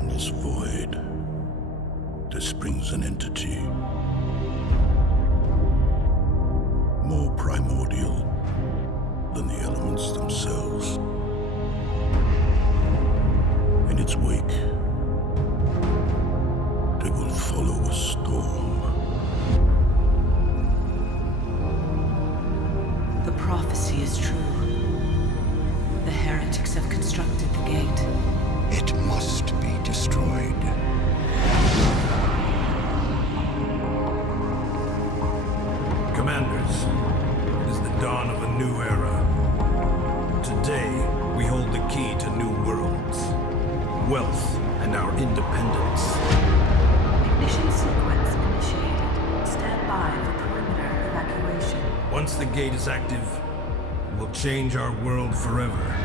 bottomless void, there springs an entity more primordial than the elements themselves. In its wake, they will follow a storm. The prophecy is true. The heretics have constructed the gate. It must be destroyed. Commanders, it is the dawn of a new era. Today, we hold the key to new worlds, wealth, and our independence. Ignition sequence initiated. Stand by for perimeter evacuation. Once the gate is active, it will change our world forever.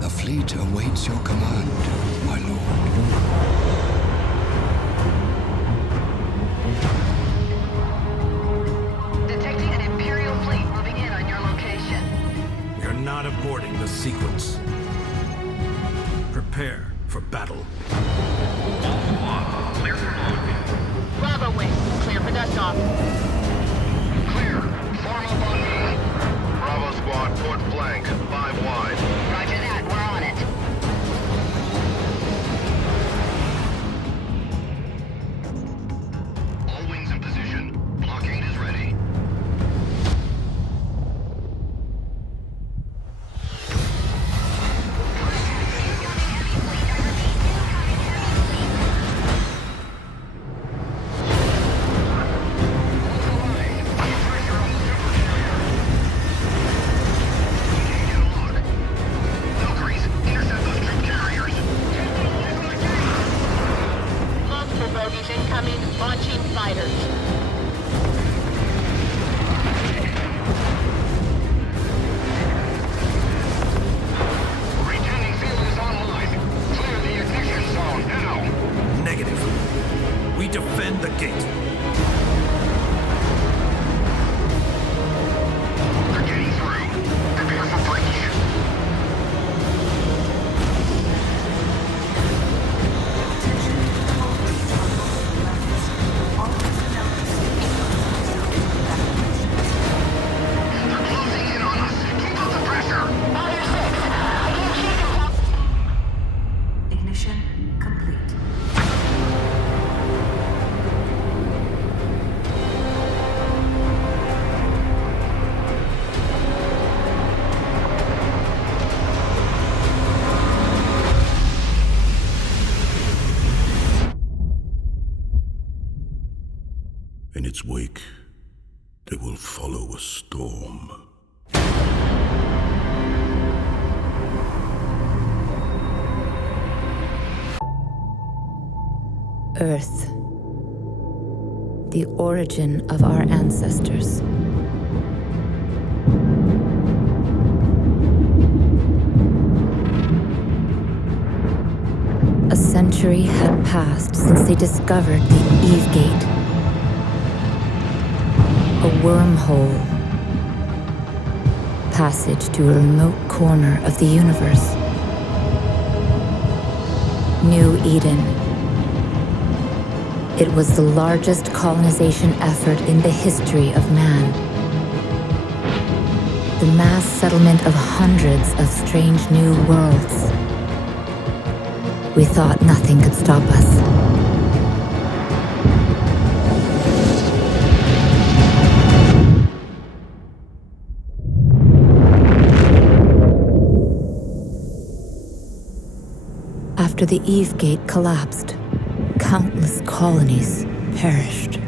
The fleet awaits your command, my lord. Detecting an Imperial fleet moving in on your location. We are not aborting the sequence. Prepare for battle. Clear for launch. Bravo wing, clear for dust off. Clear. Form up on me. Bravo squad, port flank, 5 wide. Roger that, we're on it. All wings in position. Blockade is ready. Valkyries, intercept those troop carriers. Multiple bogies incoming, launching fighters. Retaining field is online. Clear the ignition zone now. Negative. We defend the gate. They're getting through. Prepare for breach. They're closing in on us. Keep up the pressure. Other 6. Ignition complete. In its wake, they will follow a storm. Earth, the origin of our ancestors. A century had passed since they discovered the Eve Gate, a wormhole, passage to a remote corner of the universe. New Eden. It was the largest colonization effort in the history of man. The mass settlement of hundreds of strange new worlds. We thought nothing could stop us. After the Eve Gate collapsed, countless colonies perished.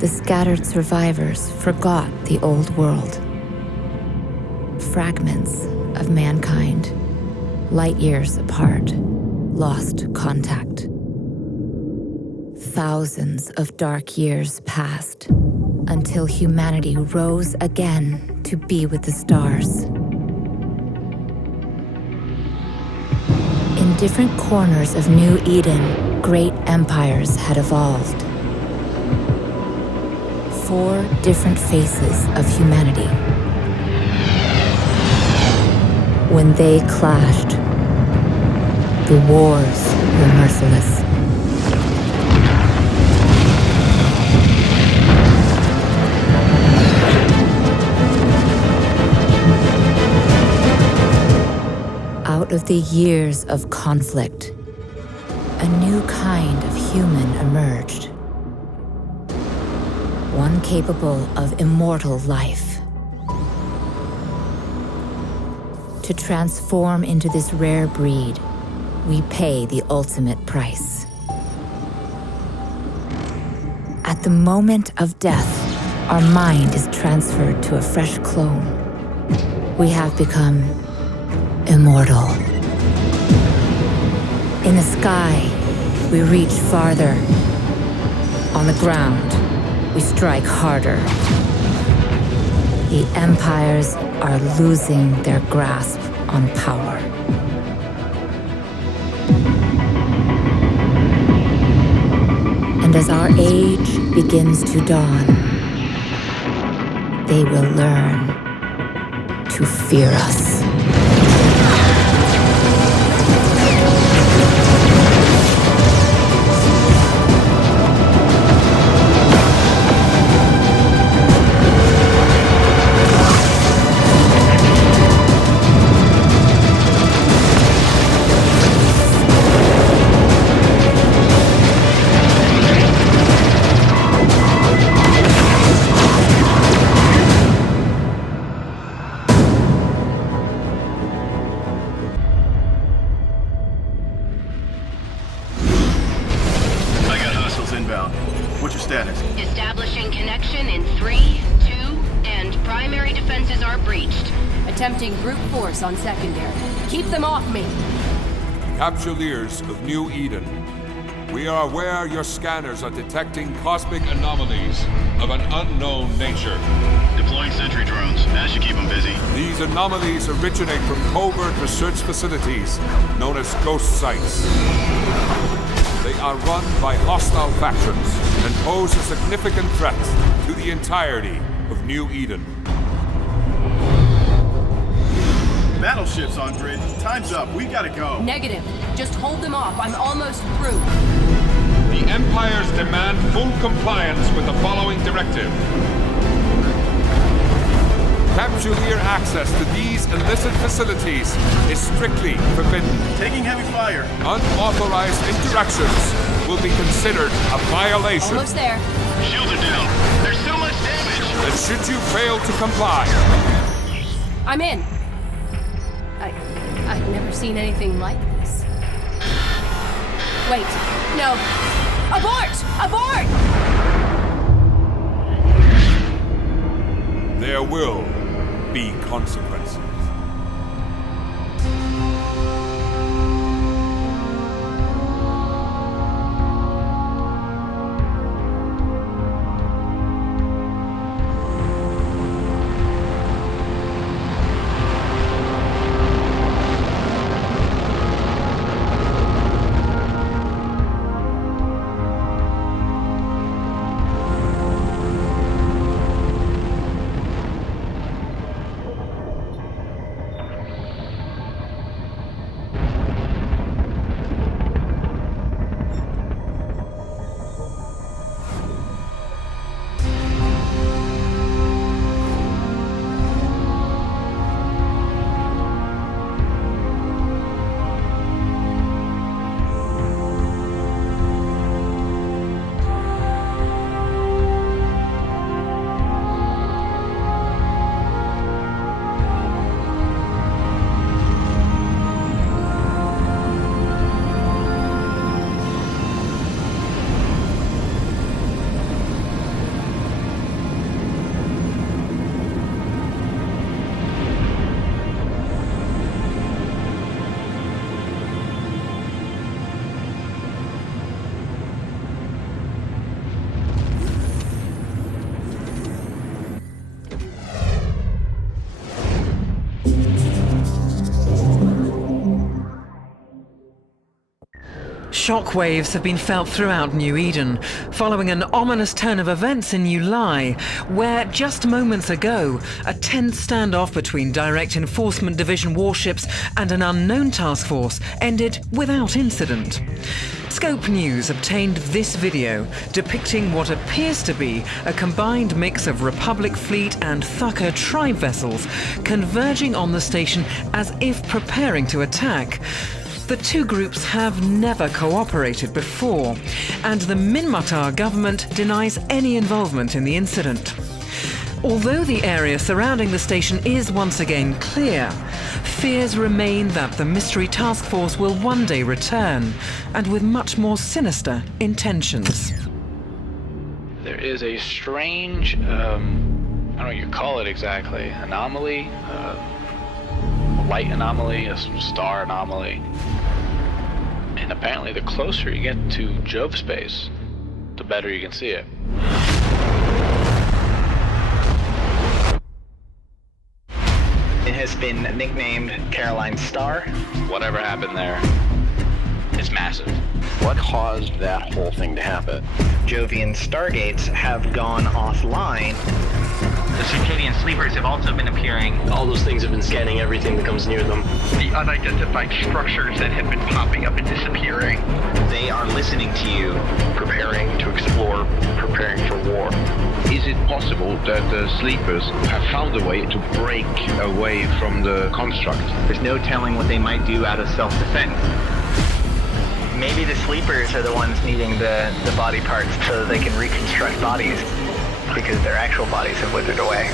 The scattered survivors forgot the old world. Fragments of mankind, light years apart, lost contact. Thousands of dark years passed until humanity rose again to be with the stars. In different corners of New Eden, great empires had evolved. 4 different faces of humanity. When they clashed, the wars were merciless. Out of the years of conflict, a new kind of human emerged. One capable of immortal life. To transform into this rare breed, we pay the ultimate price. At the moment of death, our mind is transferred to a fresh clone. We have become immortal. In the sky, we reach farther. On the ground, we strike harder. The empires are losing their grasp on power. And as our age begins to dawn, they will learn to fear us. What's your status? Establishing connection in 3, 2, and primary defenses are breached. Attempting brute force on secondary. Keep them off me! Capsuleers of New Eden. We are aware your scanners are detecting cosmic anomalies of an unknown nature. Deploying sentry drones. That should keep them busy. These anomalies originate from covert research facilities known as ghost sites. They are run by hostile factions and pose a significant threat to the entirety of New Eden. Battleships on grid. Time's up. We gotta go. Negative. Just hold them off. I'm almost through. The Empires demand full compliance with the following directive. Capsuleer access to these illicit facilities is strictly forbidden. Taking heavy fire. Unauthorized interactions will be considered a violation. Almost there. Shields are down. There's so much damage. And should you fail to comply, I'm in. I've never seen anything like this. Wait. No. Abort! Abort! there will be consequences. shockwaves have been felt throughout New Eden, following an ominous turn of events in New Lai, where just moments ago, a tense standoff between Direct Enforcement Division warships and an unknown task force ended without incident. Scope News obtained this video depicting what appears to be a combined mix of Republic Fleet and Thucker tribe vessels converging on the station as if preparing to attack. The two groups have never cooperated before, and the Minmatar government denies any involvement in the incident. Although the area surrounding the station is once again clear, fears remain that the mystery task force will one day return, and with much more sinister intentions. There is a strange, I don't know what you call it exactly, anomaly, a light anomaly, a star anomaly. And apparently the closer you get to Jove space, the better you can see it. It has been nicknamed Caroline's Star. Whatever happened there, it's massive. What caused that whole thing to happen? Jovian stargates have gone offline. The circadian sleepers have also been appearing. All those things have been scanning everything that comes near them. The unidentified structures that have been popping up and disappearing. They are listening to you, preparing to explore, preparing for war. Is it possible that the sleepers have found a way to break away from the construct? There's no telling what they might do out of self-defense. Maybe the sleepers are the ones needing the body parts so that they can reconstruct bodies, because their actual bodies have withered away.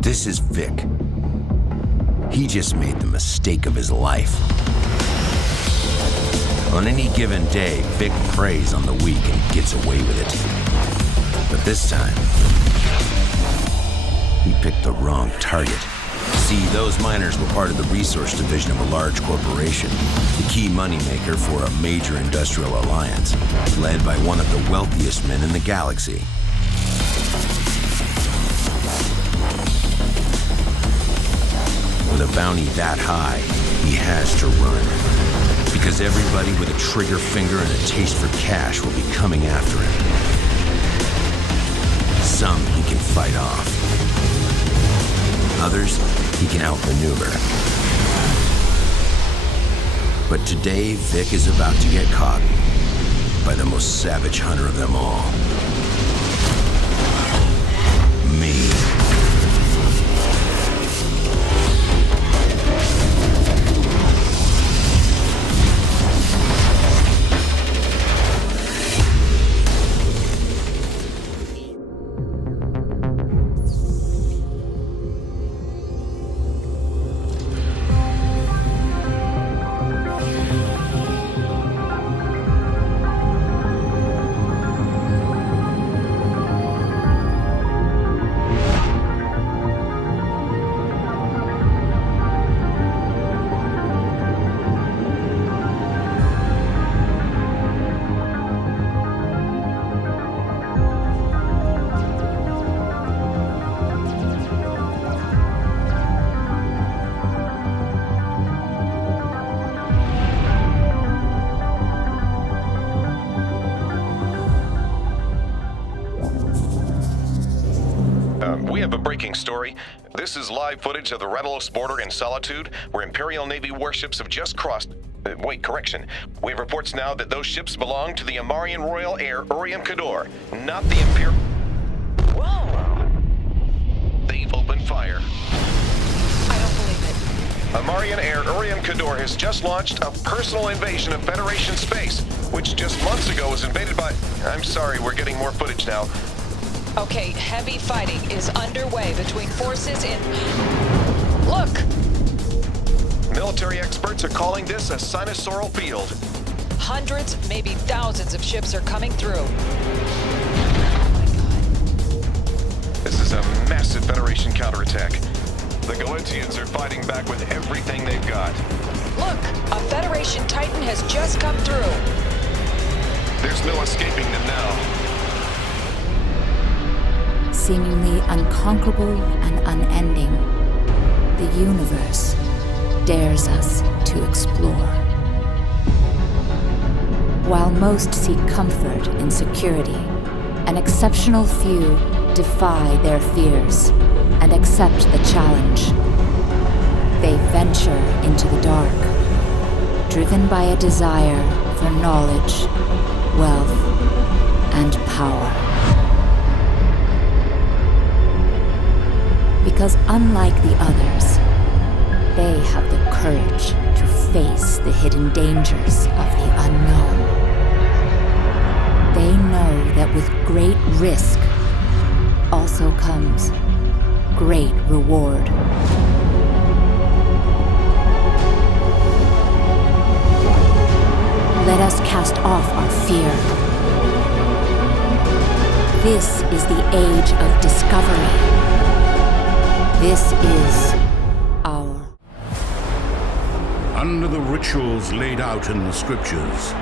This is Vic. He just made the mistake of his life. On any given day, Vic preys on the weak and gets away with it. But this time, he picked the wrong target. See, those miners were part of the resource division of a large corporation, the key moneymaker for a major industrial alliance, led by one of the wealthiest men in the galaxy. With a bounty that high, he has to run. Because everybody with a trigger finger and a taste for cash will be coming after him. Some he can fight off. Others he can outmaneuver. But today, Vic is about to get caught by the most savage hunter of them all. Me. We have a breaking story. This is live footage of the Rebels border in Solitude, where Imperial Navy warships have just crossed. Wait, correction. We have reports now that those ships belong to the Amarian Royal Air Urium Kador, not the Imperial. Whoa! They've opened fire. I don't believe it. Amarian Air Urium Kador has just launched a personal invasion of Federation space, which just months ago was invaded by... I'm sorry, we're getting more footage now. Okay, heavy fighting is underway between forces in... Look! Military experts are calling this a sinusoidal field. Hundreds, maybe thousands of ships are coming through. This is a massive Federation counterattack. The Galentians are fighting back with everything they've got. Look! A Federation Titan has just come through. There's no escaping them now. Seemingly unconquerable and unending, the universe dares us to explore. While most seek comfort in security, an exceptional few defy their fears and accept the challenge. They venture into the dark, driven by a desire for knowledge, wealth, and power. Because unlike the others, they have the courage to face the hidden dangers of the unknown. They know that with great risk also comes great reward. Let us cast off our fear. This is the age of discovery. This is our... Under the rituals laid out in the scriptures,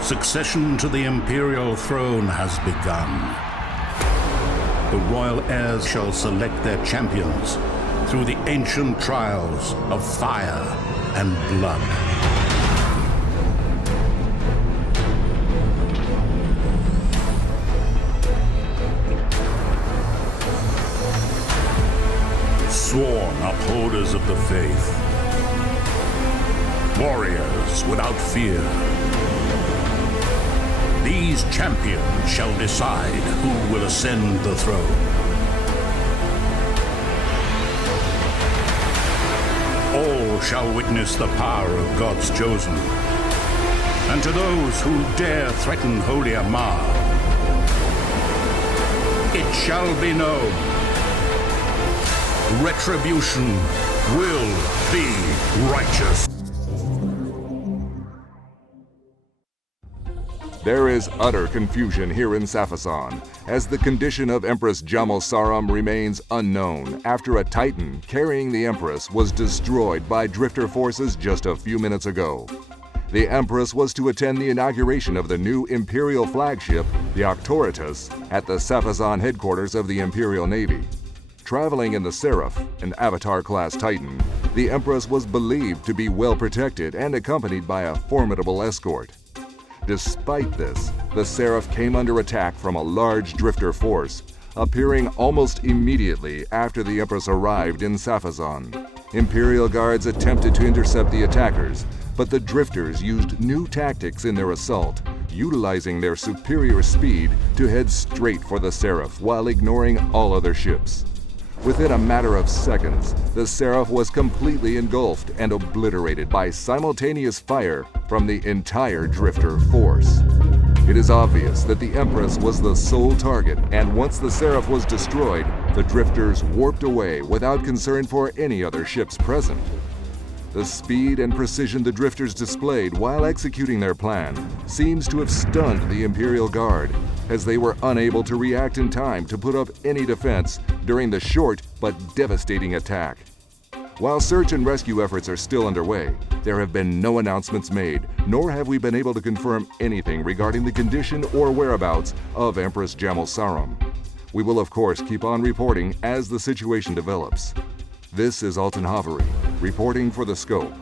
succession to the imperial throne has begun. The royal heirs shall select their champions through the ancient trials of fire and blood. Sworn upholders of the faith, warriors without fear. These champions shall decide who will ascend the throne. All shall witness the power of God's chosen. And to those who dare threaten Holy Amar, it shall be known, retribution will be righteous. There is utter confusion here in Safazan, as the condition of Empress Jamal Saram remains unknown after a Titan carrying the Empress was destroyed by Drifter forces just a few minutes ago. The Empress was to attend the inauguration of the new Imperial flagship, the Arcturus, at the Safazan headquarters of the Imperial Navy. Traveling in the Seraph, an Avatar-class Titan, the Empress was believed to be well protected and accompanied by a formidable escort. Despite this, the Seraph came under attack from a large Drifter force, appearing almost immediately after the Empress arrived in Safazan. Imperial guards attempted to intercept the attackers, but the Drifters used new tactics in their assault, utilizing their superior speed to head straight for the Seraph while ignoring all other ships. Within a matter of seconds, the Seraph was completely engulfed and obliterated by simultaneous fire from the entire Drifter force. It is obvious that the Empress was the sole target, and once the Seraph was destroyed, the Drifters warped away without concern for any other ships present. The speed and precision the Drifters displayed while executing their plan seems to have stunned the Imperial Guard, as they were unable to react in time to put up any defense during the short but devastating attack. While search and rescue efforts are still underway, there have been no announcements made, nor have we been able to confirm anything regarding the condition or whereabouts of Empress Jamal Saram. We will of course keep on reporting as the situation develops. This is Alton Havery, reporting for The Scope.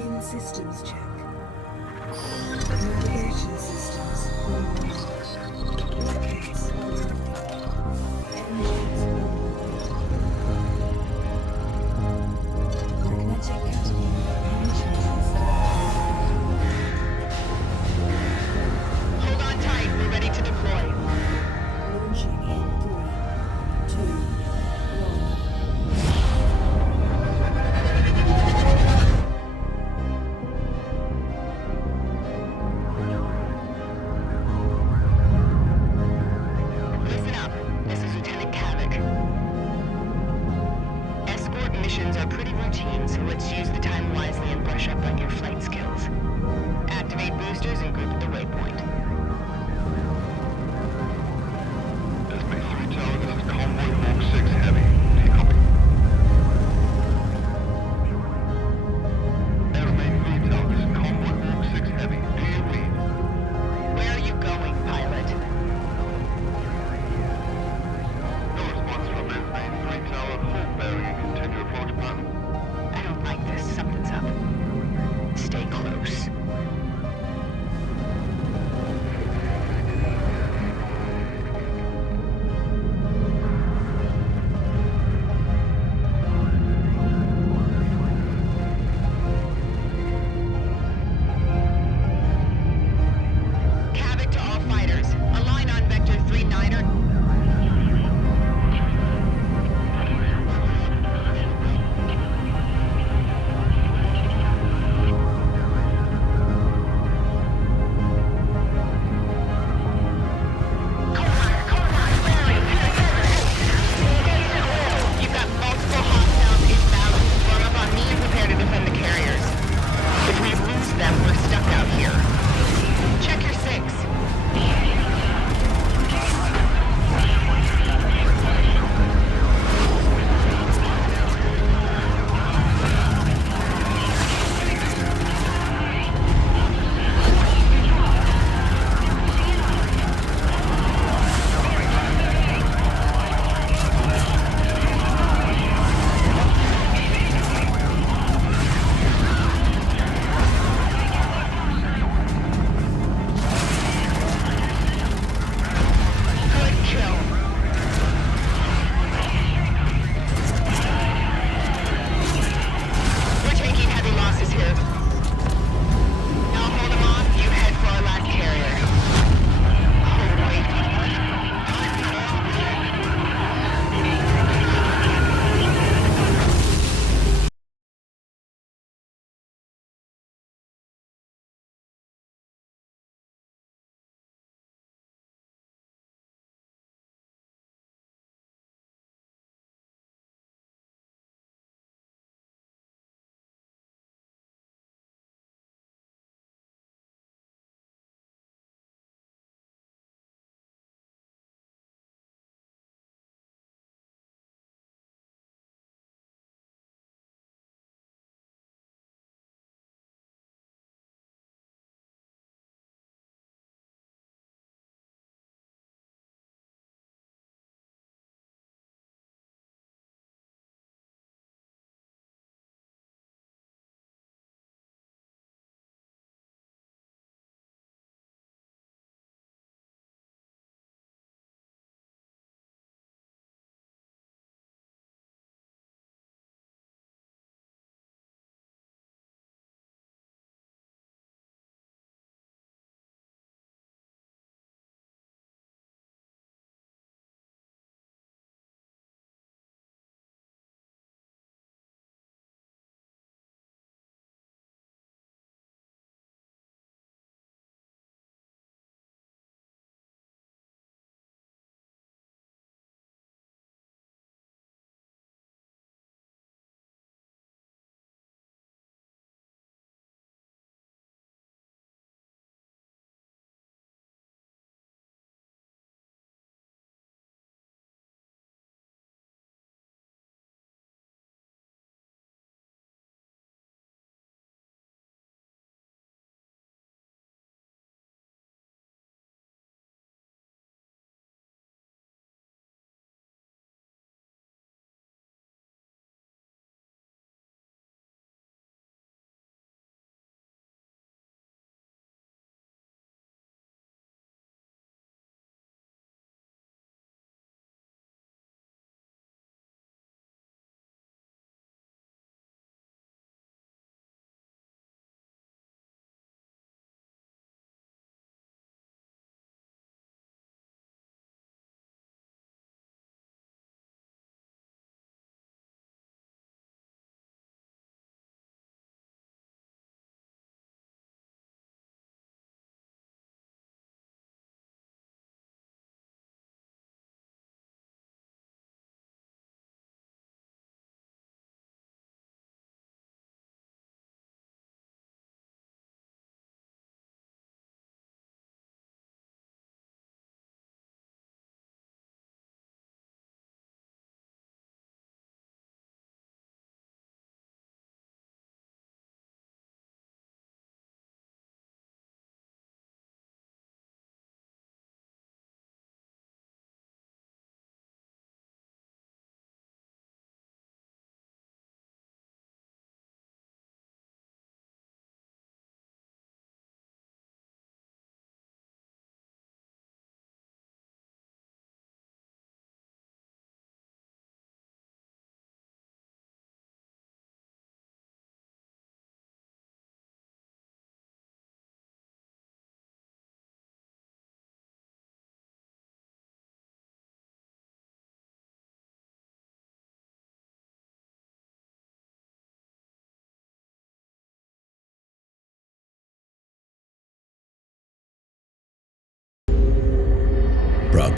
Begin systems check. Navigation systems online. Locates online. Engines online. Magnetic catalog initialized. Hold on tight. We're ready to deploy. Launching in 3, 2, 1. Listen up. This is Lieutenant Kavik. Escort missions are pretty routine, so let's use the time wisely and brush up on your flight skills. Activate boosters and group at the waypoint. Estimate 3 Tower, this is Convoy Mark 6 Heavy. Do you copy? Estimate 3 Tower, this is Convoy Mark 6 Heavy. Do you read? Where are you going, pilot? No response from Estimate 3 Tower, hold bearing and continue approach panel. I don't like this. Something's up. Stay close.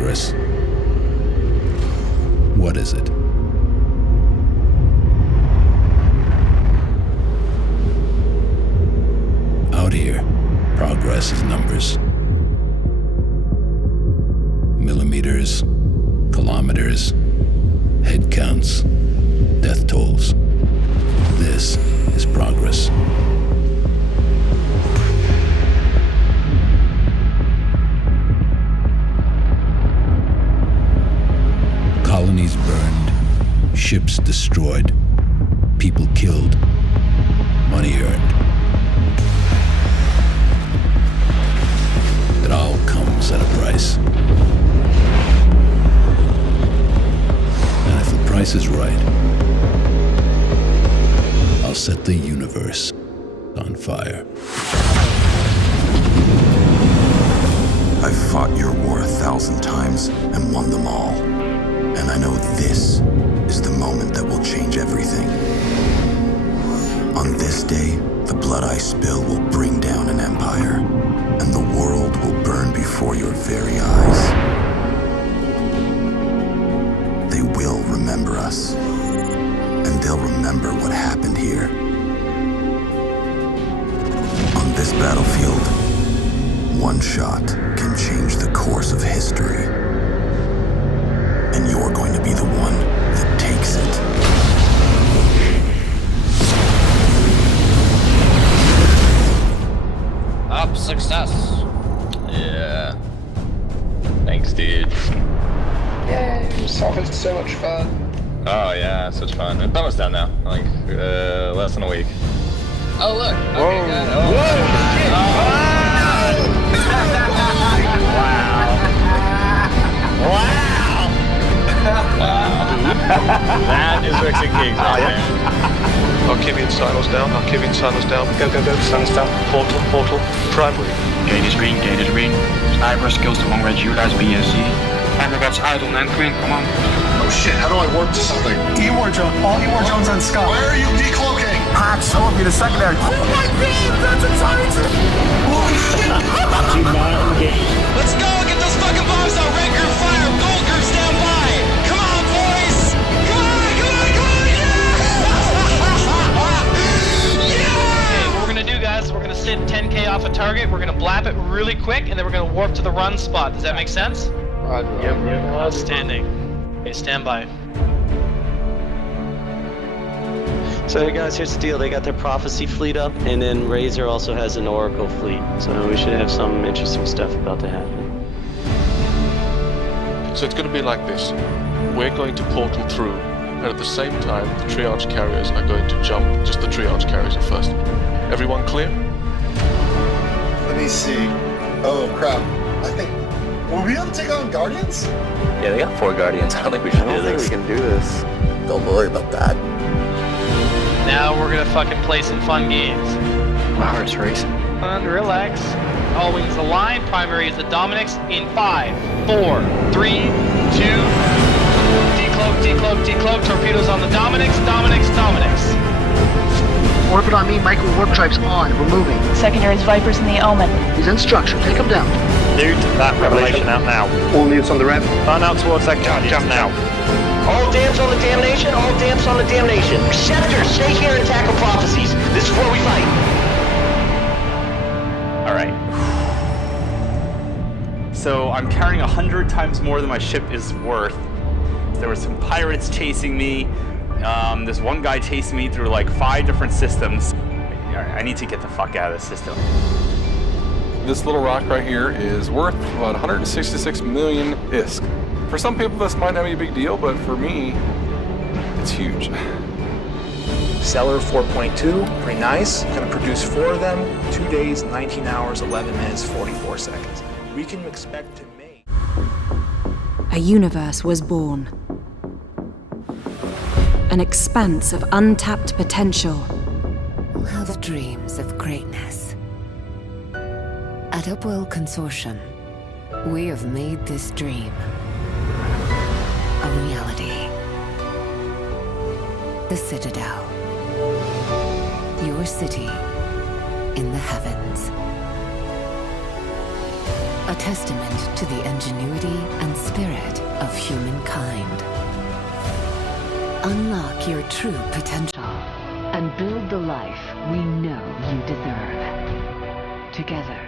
progress? What is it? Out here, progress is numbers. Millimeters, kilometers, head counts, death tolls. This is progress. Colonies burned, ships destroyed, people killed, money earned. It all comes at a price. And if the price is right, I'll set the universe on fire. I've fought your war 1,000 times and won them all. And I know this is the moment that will change everything. On this day, the blood I spill will bring down an empire, and the world will burn before your very eyes. They will remember us, and they'll remember what happened here. On this battlefield, one shot can change the course of history. And you're going to be the one that takes it. Up success. Yeah. Thanks, dude. Yay, Solving's so much fun. Oh yeah, such fun. It's almost done now. Like less than a week. Oh look. Okay, Whoa. good. Oh, Whoa. shit. Wow. That is Rick's and Kings right there. Archivian silos down, Archivian silos down. Go, go, go, silos down. Portal, portal, primary. Gate is green, gate is green. Sniper skills to long range utilize BNC. Timer gets idle and green, come on. Oh shit, how do I warp to something? E-War Jones, all E-War Jones on Scott. Where are you decloaking? Patch, that would be the secondary. Oh my god, that's a Titan! Holy shit! Let's go! Get those fucking bombs out! Red group fire! Gold group stand by! Come on, boys! Come on, come on, come on! Yeah! Okay, what we're gonna do, guys, we're gonna sit 10k off a target, we're gonna blap it really quick, and then we're gonna warp to the run spot. Does that make sense? Yep. Outstanding. Okay, stand by. So hey guys, here's the deal. They got their prophecy fleet up, and then Razor also has an Oracle fleet. So we should have some interesting stuff about to happen. So it's going to be like this. We're going to portal through, and at the same time, the triage carriers are going to jump. Just the triage carriers are first. Everyone clear? Let me see. Oh crap. I think... Will we be able to take on Guardians? Yeah, they got 4 Guardians. I don't think we should do this. we can do this. Don't worry about that. Now we're gonna fucking play some fun games. My heart's racing. Fun, relax. All wings align. Primary is the Dominics in 5, 4, 3, 2. Decloak, decloak, decloak. Torpedoes on the Dominics. Dominics, Dominics. Orbit on me, micro warp tribes on. We're moving. Secondaries, Vipers, and the Omen. He's in structure. Take him down. Newt, that revelation out now. All newts on the ramp. Turn out towards that jump now. All damps on the damnation, all damps on the damnation. Scepter, stay here and tackle prophecies. This is where we fight. Alright. So I'm carrying 100 times more than my ship is worth. There were some pirates chasing me. This one guy chasing me through like 5 different systems. I need to get the fuck out of this system. This little rock right here is worth about 166 million ISK. For some people, this might not be a big deal, but for me, it's huge. Seller 4.2, pretty nice. Gonna produce 4 of them, 2 days, 19 hours, 11 minutes, 44 seconds. We can expect to make... A universe was born. An expanse of untapped potential. Who have dreams of greatness? At Upwell Consortium, we have made this dream a reality. The Citadel. Your city in the heavens. A a testament to the ingenuity and spirit of humankind. Unlock your true potential and build the life we know you deserve. Together.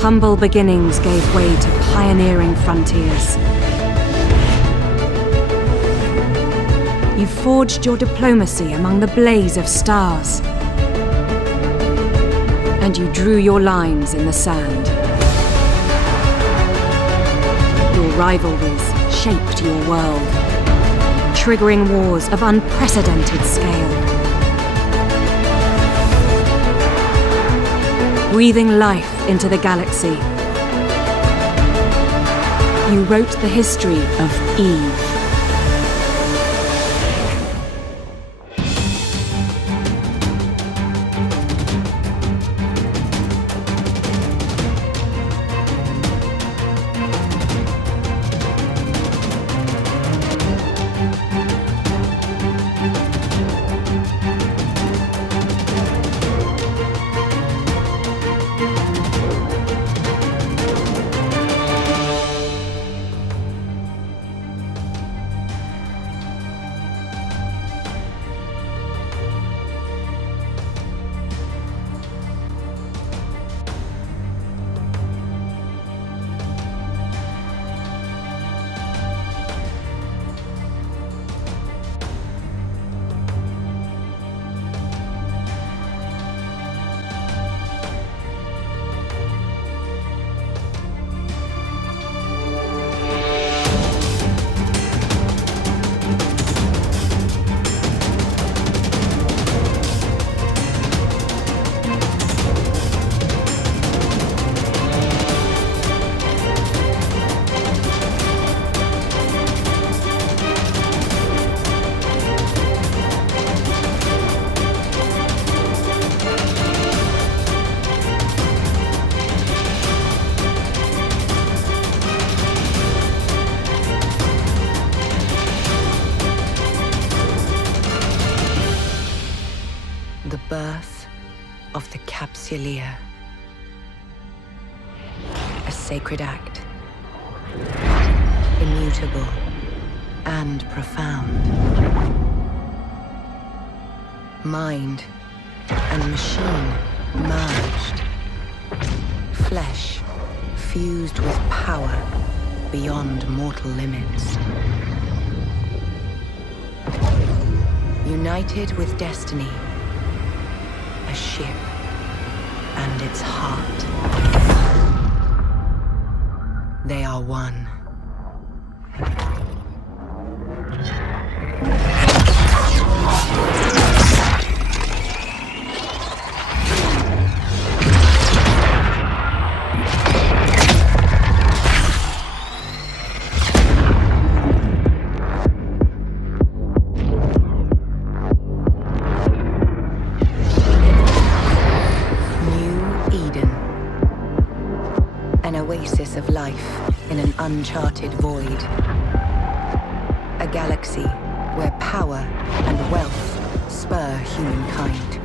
Humble beginnings gave way to pioneering frontiers. You forged your diplomacy among the blaze of stars. And you drew your lines in the sand. Your rivalries shaped your world, triggering wars of unprecedented scale. Breathing life into the galaxy, you wrote the history of Eve. Birth of the Capsuleer. A sacred act, immutable and profound. Mind and machine merged. Flesh fused with power beyond mortal limits. United with destiny. A ship and its heart. They are one. Of life in an uncharted void. A galaxy where power and wealth spur humankind.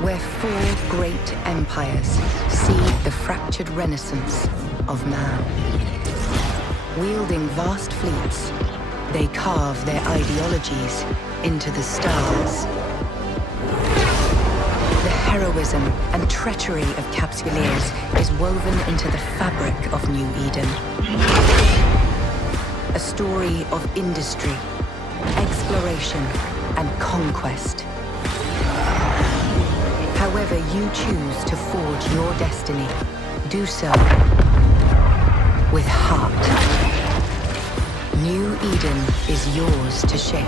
Where four great empires seed the fractured renaissance of man. Wielding vast fleets, they carve their ideologies into the stars. The heroism and treachery of Capsuleers is woven into the fabric of New Eden. A story of industry, exploration, and conquest. However you choose to forge your destiny, do so with heart. New Eden is yours to shape.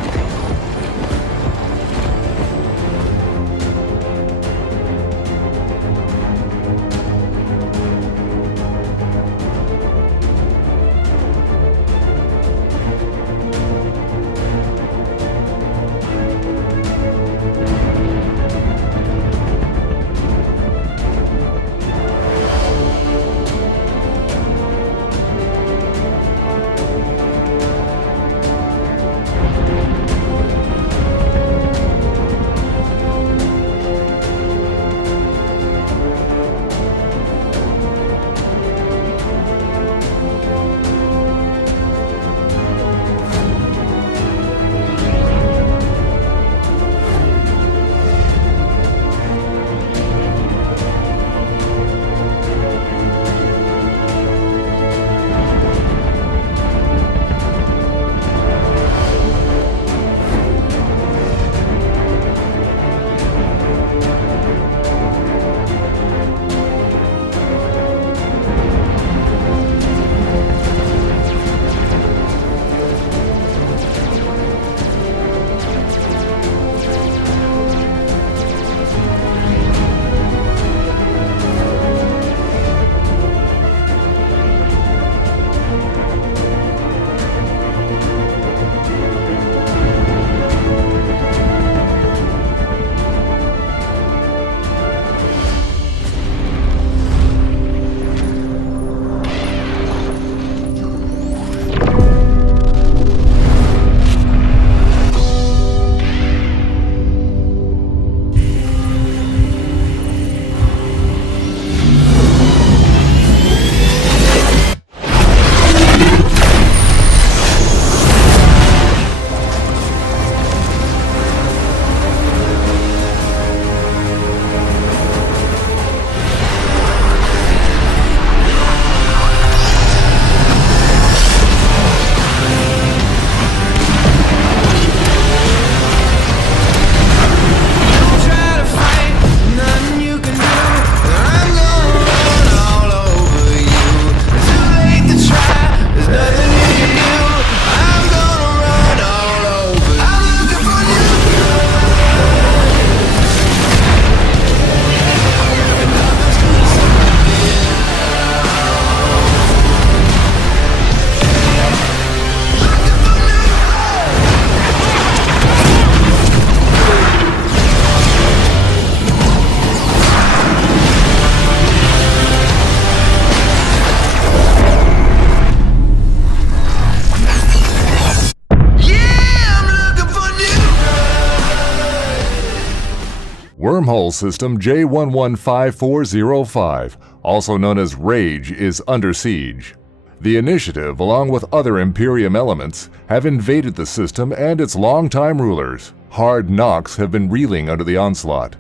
Wormhole System J115405, also known as Rage, is under siege. The Initiative, along with other Imperium elements, have invaded the system and its longtime rulers. Hard knocks have been reeling under the onslaught.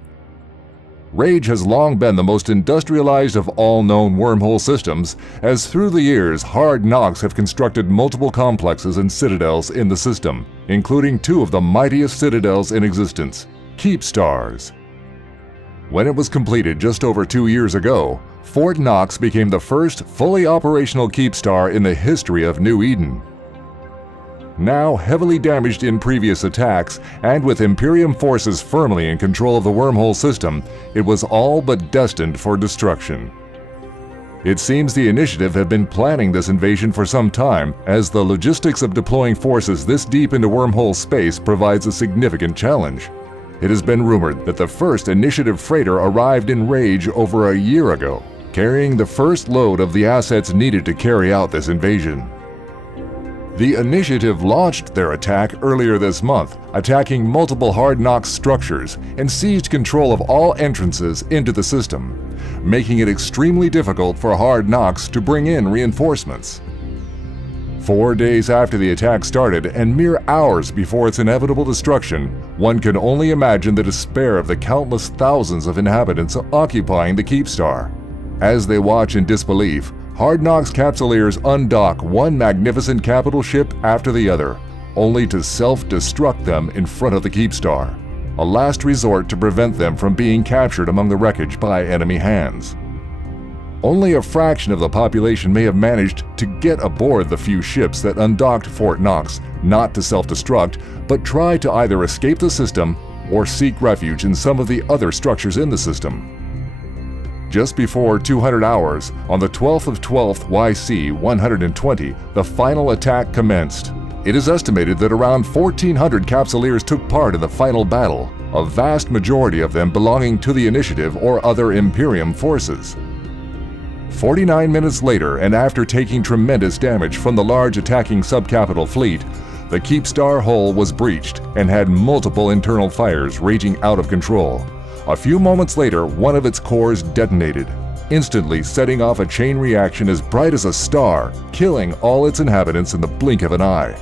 Rage has long been the most industrialized of all known wormhole systems, as through the years Hard Knocks have constructed multiple complexes and citadels in the system, including two of the mightiest citadels in existence, Keep Stars. When it was completed just over 2 years ago, Fort Knox became the first fully operational Keep Star in the history of New Eden. Now heavily damaged in previous attacks, and with Imperium forces firmly in control of the wormhole system, it was all but destined for destruction. It seems the Initiative have been planning this invasion for some time, as the logistics of deploying forces this deep into wormhole space provides a significant challenge. It has been rumored that the first Initiative freighter arrived in Rage over a year ago, carrying the first load of the assets needed to carry out this invasion. The Initiative launched their attack earlier this month, attacking multiple Hard Knocks structures and seized control of all entrances into the system, making it extremely difficult for Hard Knocks to bring in reinforcements. 4 days after the attack started and mere hours before its inevitable destruction, one can only imagine the despair of the countless thousands of inhabitants occupying the Keep Star. As they watch in disbelief, Hard Knock's Capsuleers undock one magnificent capital ship after the other, only to self-destruct them in front of the Keepstar, a last resort to prevent them from being captured among the wreckage by enemy hands. Only a fraction of the population may have managed to get aboard the few ships that undocked Fort Knox, not to self-destruct, but try to either escape the system or seek refuge in some of the other structures in the system. Just before 200 hours, on the 12th of 12th YC 120, the final attack commenced. It is estimated that around 1,400 Capsuleers took part in the final battle, a vast majority of them belonging to the Initiative or other Imperium forces. 49 minutes later, and after taking tremendous damage from the large attacking subcapital fleet, the Keepstar hull was breached and had multiple internal fires raging out of control. A few moments later, one of its cores detonated, instantly setting off a chain reaction as bright as a star, killing all its inhabitants in the blink of an eye.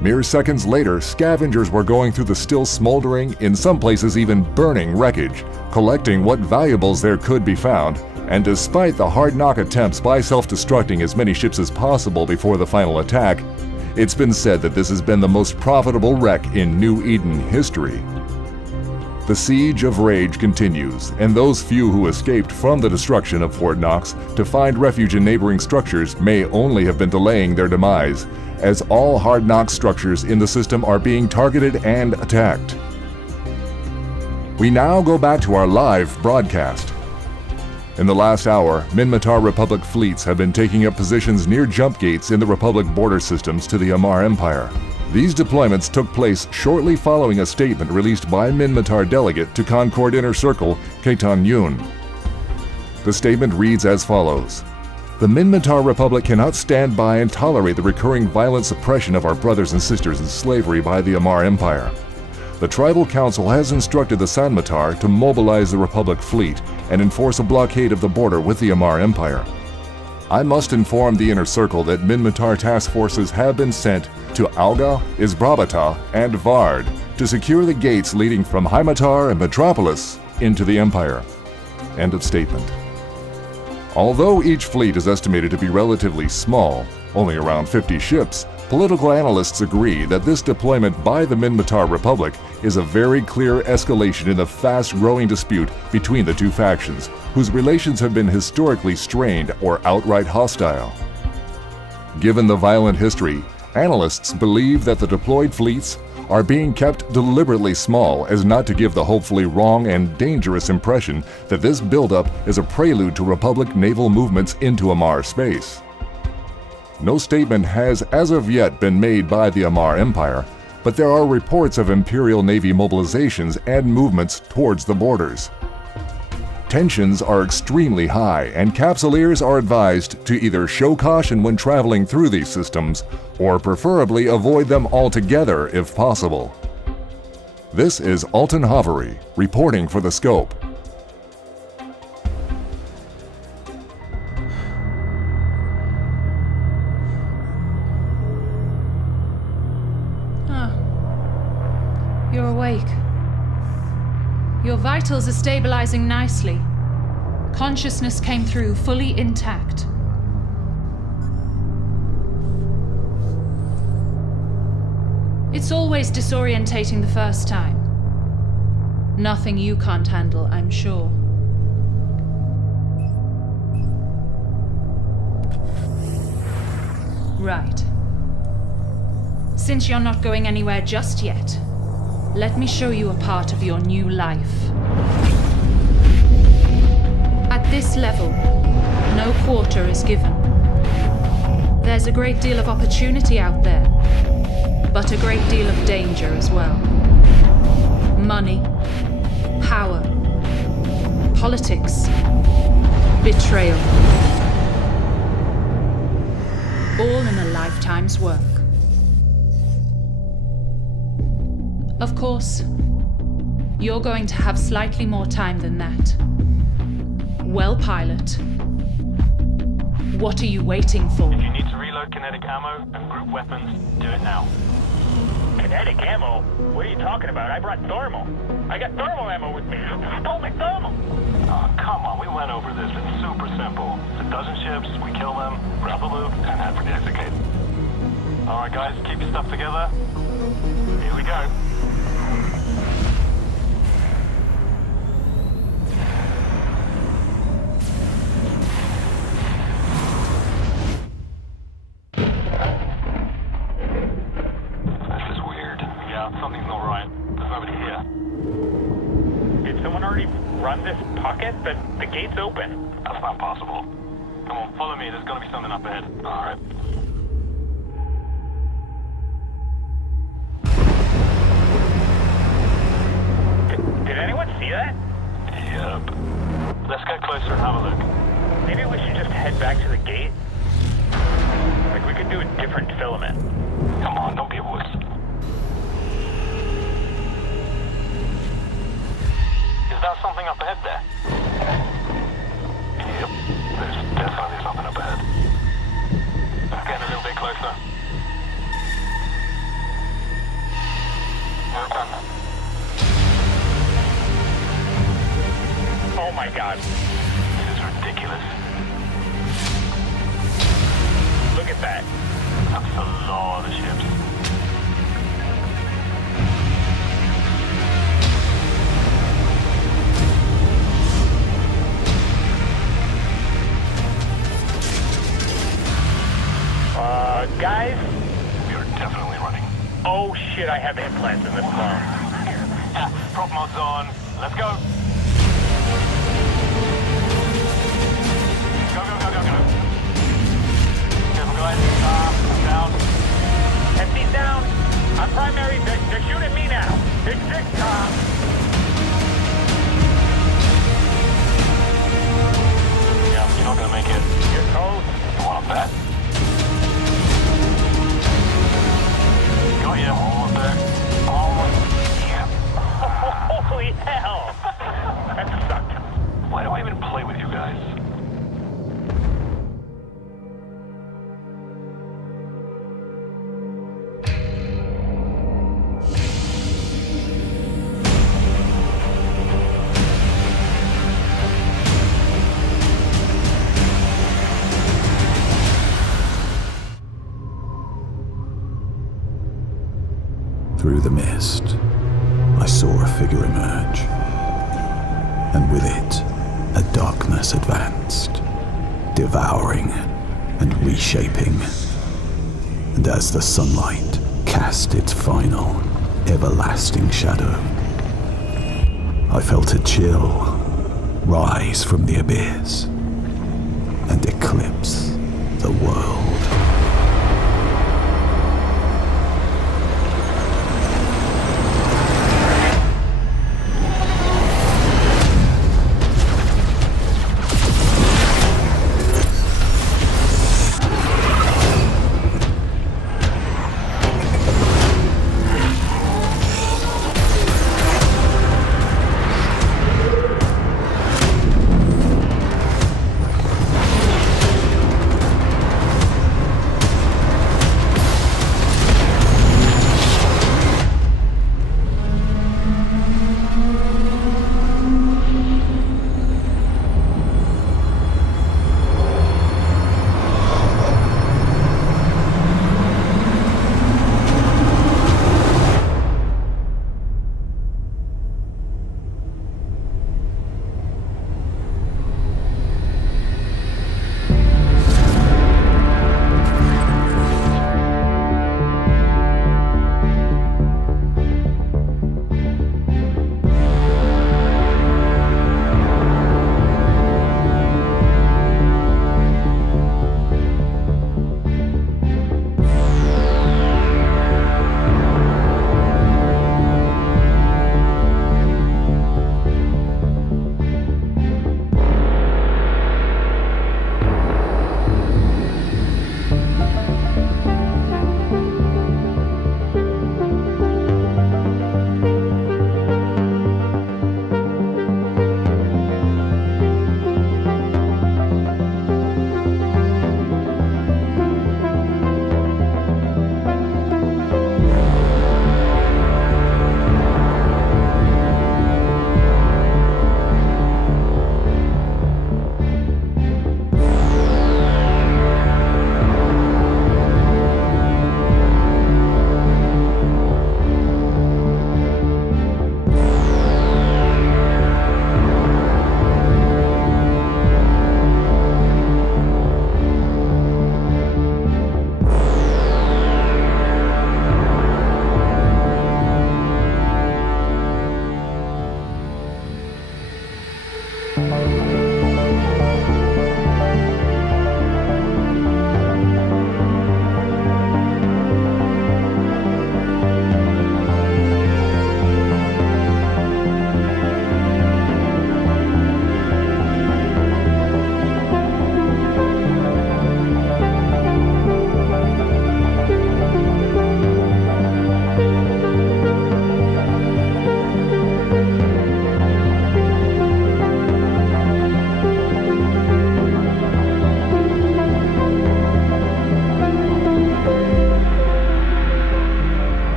Mere seconds later, scavengers were going through the still smoldering, in some places even burning wreckage, collecting what valuables there could be found, and despite the Hard Knock attempts by self-destructing as many ships as possible before the final attack, it's been said that this has been the most profitable wreck in New Eden history. The siege of rage continues, and those few who escaped from the destruction of Fort Knox to find refuge in neighboring structures may only have been delaying their demise, as all Hard Knock structures in the system are being targeted and attacked. We now go back to our live broadcast. In the last hour, Minmatar Republic fleets have been taking up positions near jump gates in the Republic border systems to the Amarr Empire. These deployments took place shortly following a statement released by Minmatar delegate to Concord Inner Circle, Ketan Yun. The statement reads as follows: "The Minmatar Republic cannot stand by and tolerate the recurring violent suppression of our brothers and sisters in slavery by the Amarr Empire. The Tribal Council has instructed the Sanmatar to mobilize the Republic fleet and enforce a blockade of the border with the Amarr Empire. I must inform the Inner Circle that Minmatar task forces have been sent to Alga, Isbrabata, and Vard to secure the gates leading from Hymatar and Metropolis into the Empire." End of statement. Although each fleet is estimated to be relatively small, only around 50 ships, political analysts agree that this deployment by the Minmatar Republic is a very clear escalation in the fast-growing dispute between the two factions, whose relations have been historically strained or outright hostile. Given the violent history, analysts believe that the deployed fleets are being kept deliberately small as not to give the hopefully wrong and dangerous impression that this buildup is a prelude to Republic naval movements into Amarr space. No statement has as of yet been made by the Amarr Empire, but there are reports of Imperial Navy mobilizations and movements towards the borders. Tensions are extremely high, and Capsuleers are advised to either show caution when traveling through these systems, or preferably avoid them altogether if possible. This is Alton Hovery, reporting for The Scope. You're awake. Your vitals are stabilizing nicely. Consciousness came through fully intact. It's always disorientating the first time. Nothing you can't handle, I'm sure. Right. Since you're not going anywhere just yet, let me show you a part of your new life. At this level, no quarter is given. There's a great deal of opportunity out there, but a great deal of danger as well. Money, power, politics, betrayal. All in a lifetime's work. Of course, you're going to have slightly more time than that. Well, pilot, what are you waiting for? If you need to reload kinetic ammo and group weapons, do it now. Kinetic ammo? What are you talking about? I brought thermal. I got thermal ammo with me. Stole my thermal. Oh, come on, we went over this. It's super simple. It's a Dozen ships, we kill them, grab the loot, and head for the exit gate. Alright guys, keep your stuff together. Here we go. This is weird. Yeah, something's not right. There's nobody here. Did someone already run this pocket? The gate's open. That's not possible. Come on, follow me. There's gonna be something up ahead. Alright. Did anyone see that? Yep. Let's get closer and have a look. Maybe we should just head back to the gate? Like, we could do a different filament. Come on, don't be a wuss. Is that something up ahead there? Yep. There's definitely something up ahead. Let's get a little bit closer. Well done. Oh my god. This is ridiculous. Look at that. That's a lot of ships. Guys? We are definitely running. Oh shit, I have implants in this phone. Yeah, prop mods on. Let's go. Go, go, go, go, go. Careful, guys. Down. SC's down. I'm primary. They're shooting me now. They're Yeah, you're not gonna make it. You're toast. You want a bet? Got you. Almost there. Almost. Yeah. Holy hell. That sucked. Why do I even play with you guys? Through the mist, I saw a figure emerge, and with it, a darkness advanced, devouring and reshaping. And as the sunlight cast its final, everlasting shadow, I felt a chill rise from the abyss and eclipse the world.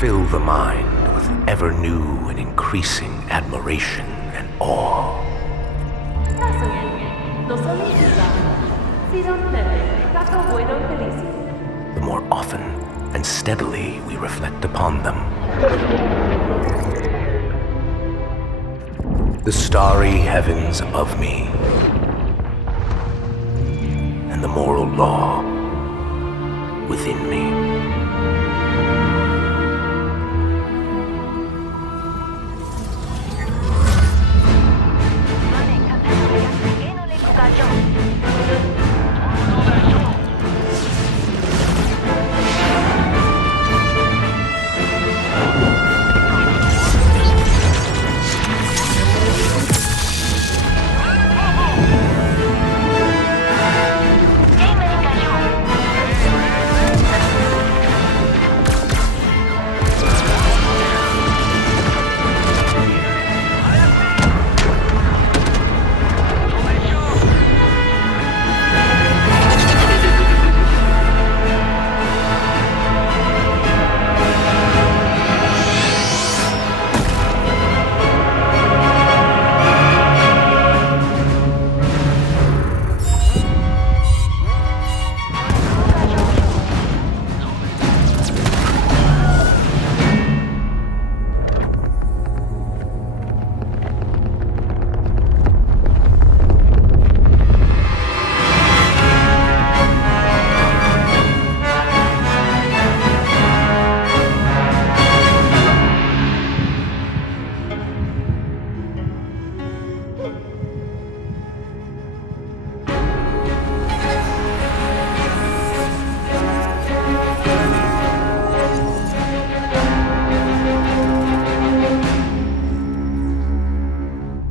fill the mind with ever new and increasing admiration and awe. The more often and steadily we reflect upon them. The starry heavens above me, and the moral law within me.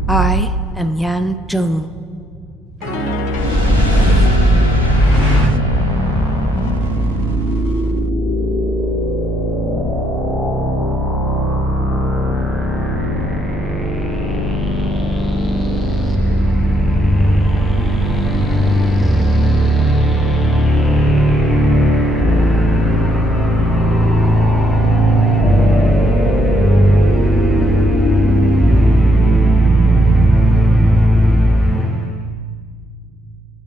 I am Yan Zheng.